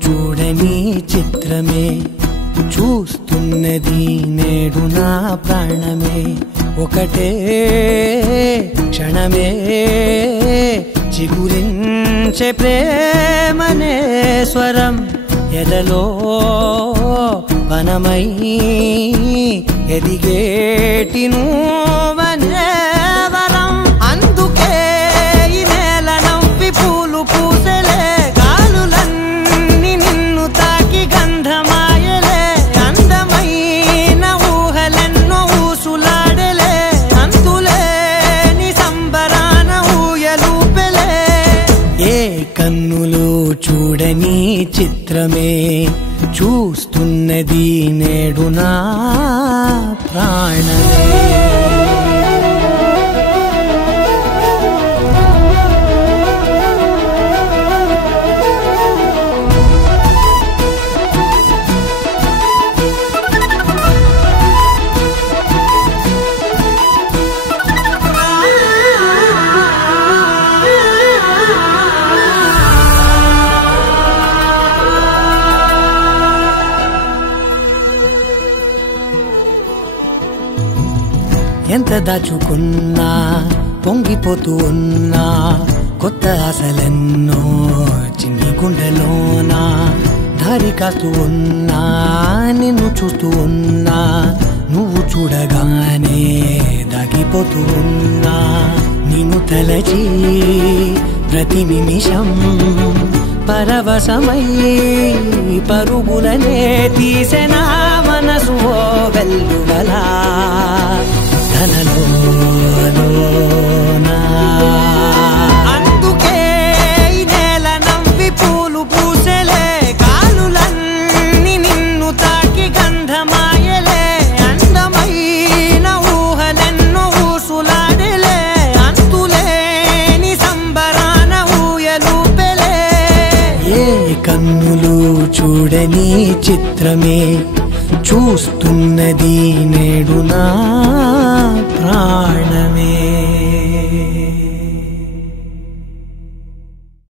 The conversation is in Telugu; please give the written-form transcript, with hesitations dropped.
చూడని చిత్రమే చూస్తున్నది నేడు నా ప్రాణమే ఒకటే క్షణమే చిగురించే ప్రేమనే స్వరం ఎదలో వనమై ఎదిగేటి నువ్వనే వరం అందుకే ఈ నేల నవ్వి పూలు పూసలే గాలులన్నీ నిన్ను తాకి గంధమాయలే అందమైన ఊహలెన్నో ఊసులాడలే అంతులేని సంబరాన ఊయలూపెలే ఏ కన్నులు చూడని చిత్రమే చూస్తున్నది నేడు నా ప్రాణమే ఎంత దాచుకున్నా పొంగిపోతూ ఉన్నా కొత్త ఆశలెన్నో చిన్ని గుండెలోనా దారి కాస్తూ ఉన్నా నిన్ను చూస్తూ ఉన్నా నువ్వు చూడగానే దాగిపోతూ ఉన్నా నిన్ను తలచి ప్రతి నిమిషం పరవశమై పరుగులనే తీసెనా మనసు ఓ వెల్లువలా అందుకే ఈ నేల నవ్వి పూలు పూసలే గాలులన్నీ నిన్ను తాకి గంధమాయలే అందమైన ఊహలెన్నో ఊసులాడలే అంతులేని సంబరాన ఊయలూపెలే ఏ కన్నులు చూడని చిత్రమే చూస్తున్నది నేడు నా ప్రాణమే